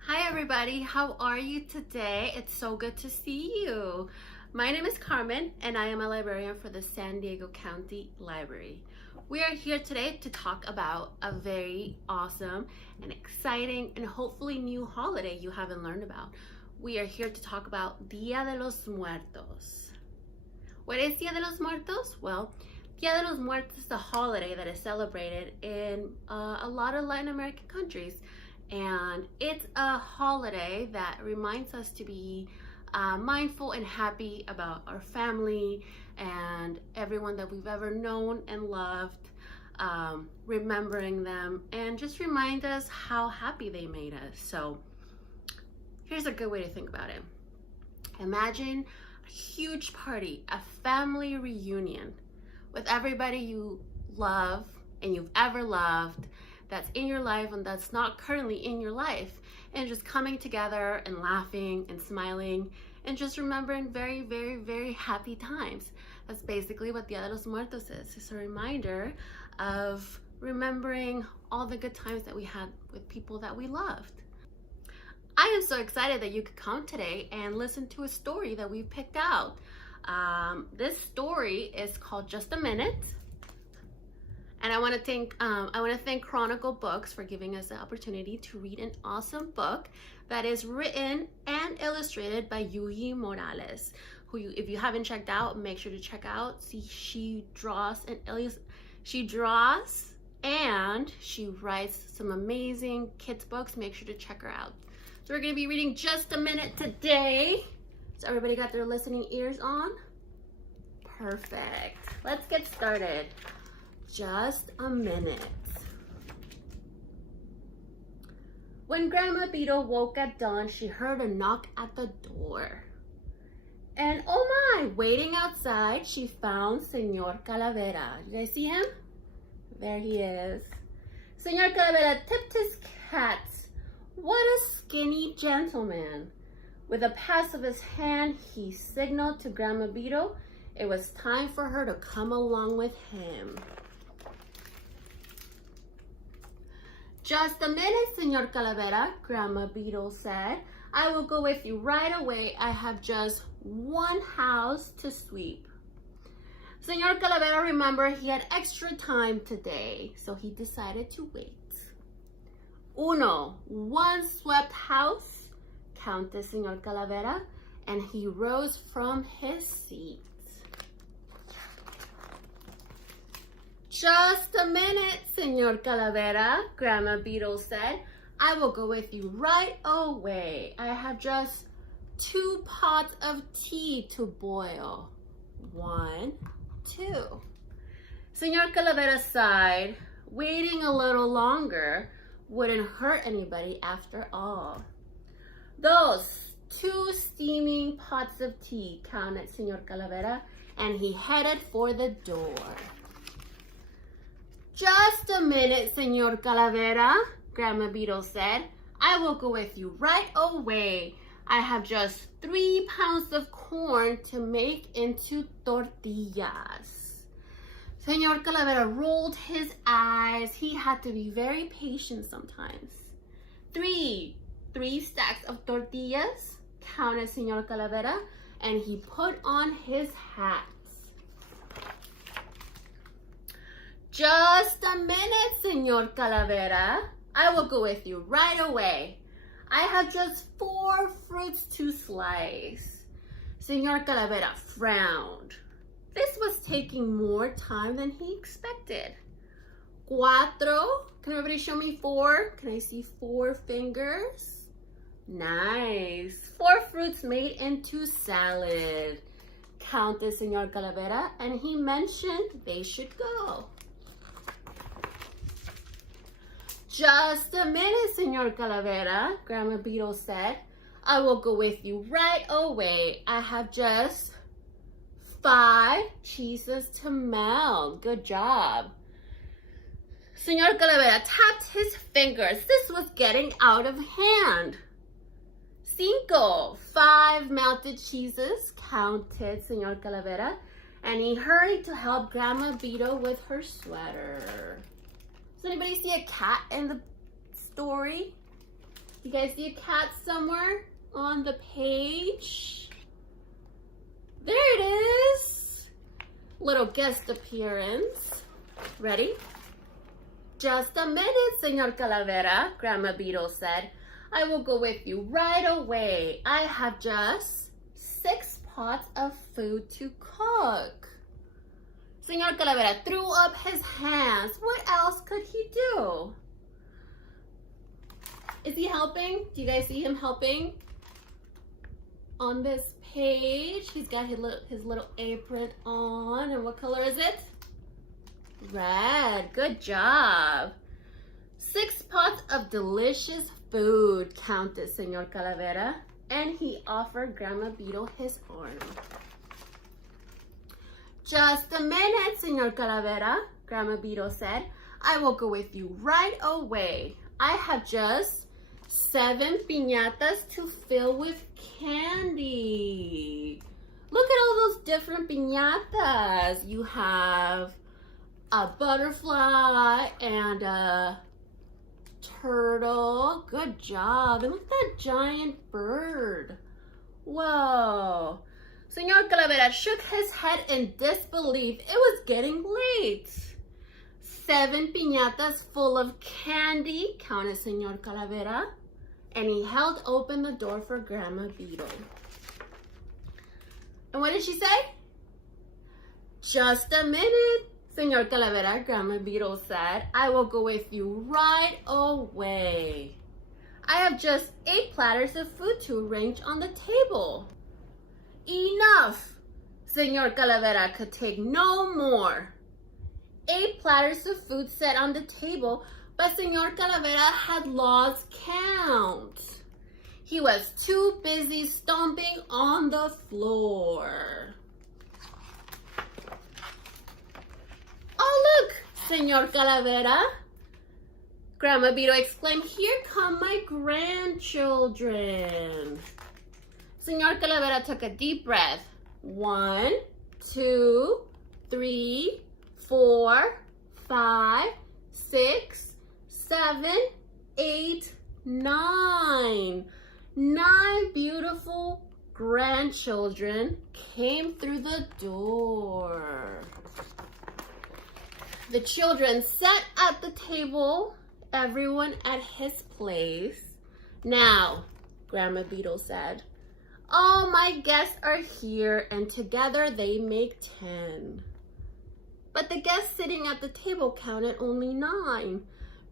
Hi everybody, how are you today? It's so good to see you. My name is Carmen and I am a librarian for the San Diego County Library. We are here today to talk about a very awesome and exciting and hopefully new holiday you haven't learned about. We are here to talk about Dia de los Muertos. What is Dia de los Muertos? Well, Dia de los Muertos is a holiday that is celebrated in a lot of Latin American countries. And it's a holiday that reminds us to be mindful and happy about our family and everyone that we've ever known and loved, remembering them and just remind us how happy they made us. So here's a good way to think about it. Imagine a huge party, a family reunion with everybody you love and you've ever loved, that's in your life and that's not currently in your life, and just coming together and laughing and smiling and just remembering very, very, very happy times. That's basically what Dia de los Muertos is. It's a reminder of remembering all the good times that we had with people that we loved. I am so excited that you could come today and listen to a story that we picked out. This story is called Just a Minute. And I want to thank Chronicle Books for giving us the opportunity to read an awesome book that is written and illustrated by Yuri Morales, who if you haven't checked out, make sure to check out. See, she draws and she writes some amazing kids books. Make sure to check her out. So we're going to be reading Just a Minute today. So everybody got their listening ears on? Perfect. Let's get started. Just a minute. When Grandma Beetle woke at dawn, she heard a knock at the door. And oh my, waiting outside, she found Senor Calavera. Did I see him? There he is. Senor Calavera tipped his hat. What a skinny gentleman. With a pass of his hand, he signaled to Grandma Beetle it was time for her to come along with him. Just a minute, Senor Calavera, Grandma Beetle said. I will go with you right away. I have just one house to sweep. Senor Calavera remembered he had extra time today, so he decided to wait. One swept house, counted Senor Calavera, and he rose from his seat. Just a minute, Senor Calavera, Grandma Beetle said. I will go with you right away. I have just 2 pots of tea to boil. 1, 2. Senor Calavera sighed. Waiting a little longer wouldn't hurt anybody after all. Those 2 steaming pots of tea, counted Senor Calavera, and he headed for the door. Just a minute, Senor Calavera, Grandma Beetle said. I will go with you right away. I have just 3 pounds of corn to make into tortillas. Senor Calavera rolled his eyes. He had to be very patient sometimes. 3 stacks of tortillas, counted Senor Calavera, and he put on his hat. Just a minute, Senor Calavera. I will go with you right away. I have just 4 fruits to slice. Senor Calavera frowned. This was taking more time than he expected. 4. Can everybody show me 4? Can I see 4 fingers? Nice. 4 fruits made into salad, counted Senor Calavera, and he mentioned they should go. Just a minute, Senor Calavera, Grandma Beetle said. I will go with you right away. I have just 5 cheeses to melt. Good job. Senor Calavera tapped his fingers. This was getting out of hand. 5 melted cheeses, counted Senor Calavera, and he hurried to help Grandma Beetle with her sweater. Does anybody see a cat in the story? You guys see a cat somewhere on the page? There it is. Little guest appearance. Ready? Just a minute, Senor Calavera, Grandma Beetle said. I will go with you right away. I have just 6 pots of food to cook. Senor Calavera threw up his hands. What else could he do? Is he helping? Do you guys see him helping? On this page, he's got his little apron on. And what color is it? Red. Good job. 6 pots of delicious food, counted Senor Calavera, and he offered Grandma Beetle his arm. Just a minute, Senor Calavera, Grandma Beetle said. I will go with you right away. I have just 7 piñatas to fill with candy. Look at all those different piñatas. You have a butterfly and a turtle. Good job. And look at that giant bird. Whoa. Senor Calavera shook his head in disbelief. It was getting late. 7 piñatas full of candy, counted Senor Calavera, and he held open the door for Grandma Beetle. And what did she say? Just a minute, Senor Calavera, Grandma Beetle said. I will go with you right away. I have just 8 platters of food to arrange on the table. Enough! Senor Calavera could take no more. 8 platters of food set on the table, but Senor Calavera had lost count. He was too busy stomping on the floor. Oh, look, Senor Calavera, Grandma Beetle exclaimed. Here come my grandchildren. Senor Calavera took a deep breath. 1, 2, 3, 4, 5, 6, 7, 8, 9. 9 beautiful grandchildren came through the door. The children sat at the table, everyone at his place. Now, Grandma Beetle said, all my guests are here, and together they make 10. But the guests sitting at the table counted only 9.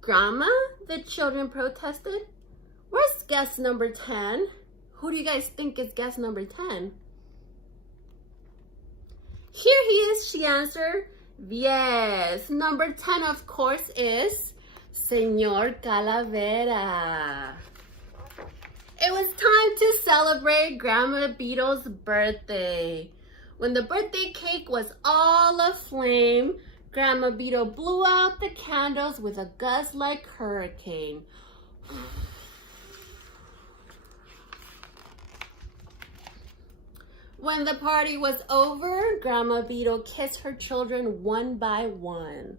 Grandma, the children protested. Where's guest number 10? Who do you guys think is guest number 10? Here he is, she answered. Yes, number 10, of course, is Senor Calavera. It was time to celebrate Grandma Beetle's birthday. When the birthday cake was all aflame, Grandma Beetle blew out the candles with a gust like hurricane. When the party was over, Grandma Beetle kissed her children one by one.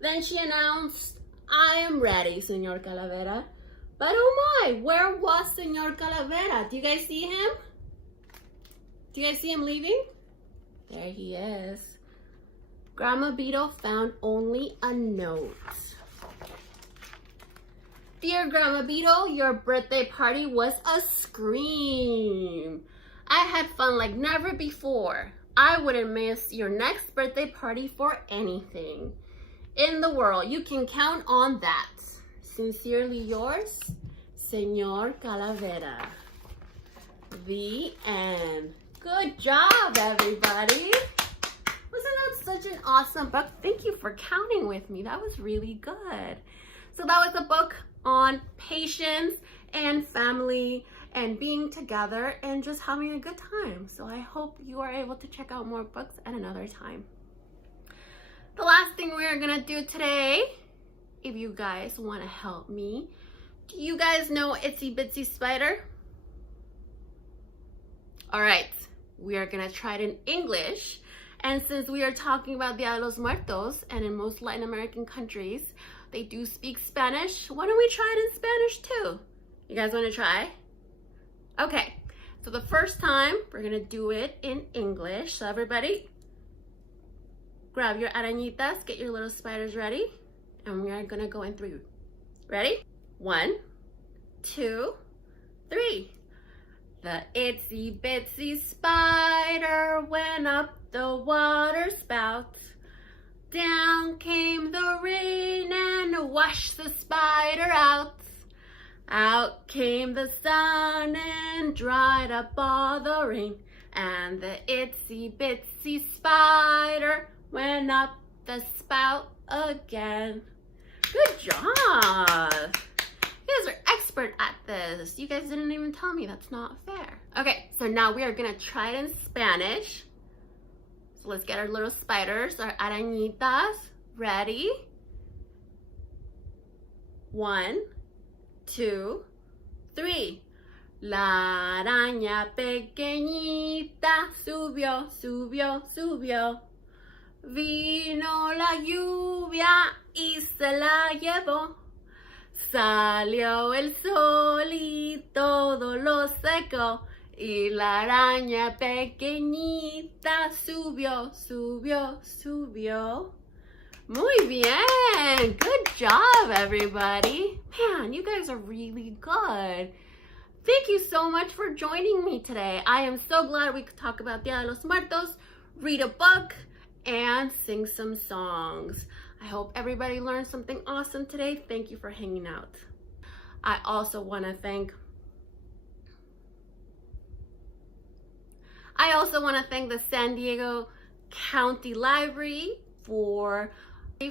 Then she announced, I am ready, Senor Calavera. But oh my, where was Senor Calavera? Do you guys see him? Do you guys see him leaving? There he is. Grandma Beetle found only a note. Dear Grandma Beetle, your birthday party was a scream. I had fun like never before. I wouldn't miss your next birthday party for anything in the world. You can count on that. Sincerely yours, Senor Calavera. The end. Good job, everybody. Wasn't that such an awesome book? Thank you for counting with me. That was really good. So that was a book on patience and family and being together and just having a good time. So I hope you are able to check out more books at another time. The last thing we are gonna do today, if you guys want to help me, do you guys know Itsy Bitsy Spider? All right, we are gonna try it in English. And since we are talking about Dia de los Muertos, and in most Latin American countries, they do speak Spanish, why don't we try it in Spanish too? You guys want to try? Okay, so the first time we're gonna do it in English. So everybody, grab your arañitas, get your little spiders ready, and we are gonna go in 3. Ready? 1, 2, 3. The itsy bitsy spider went up the water spout. Down came the rain and washed the spider out. Out came the sun and dried up all the rain. And the itsy bitsy spider went up the spout again. Good job! You guys are expert at this. You guys didn't even tell me. That's not fair. Okay, so now we are gonna try it in Spanish. So let's get our little spiders, our arañitas, ready. 1, 2, 3. La araña pequeñita subió, subió, subió. Vino la lluvia y se la llevó. Salió el sol y todo lo secó. Y la araña pequeñita subió, subió, subió. Muy bien! Good job, everybody. Man, you guys are really good. Thank you so much for joining me today. I am so glad we could talk about Dia de los Muertos, read a book, and sing some songs. I hope everybody learned something awesome today. Thank you for hanging out. I also want to thank the San Diego County Library for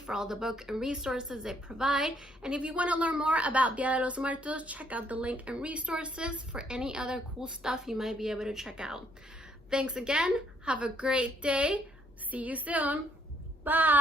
all the book and resources they provide. And if you want to learn more about Dia de los Muertos, check out the link and resources for any other cool stuff you might be able to check out. Thanks again. Have a great day. See you soon. Bye.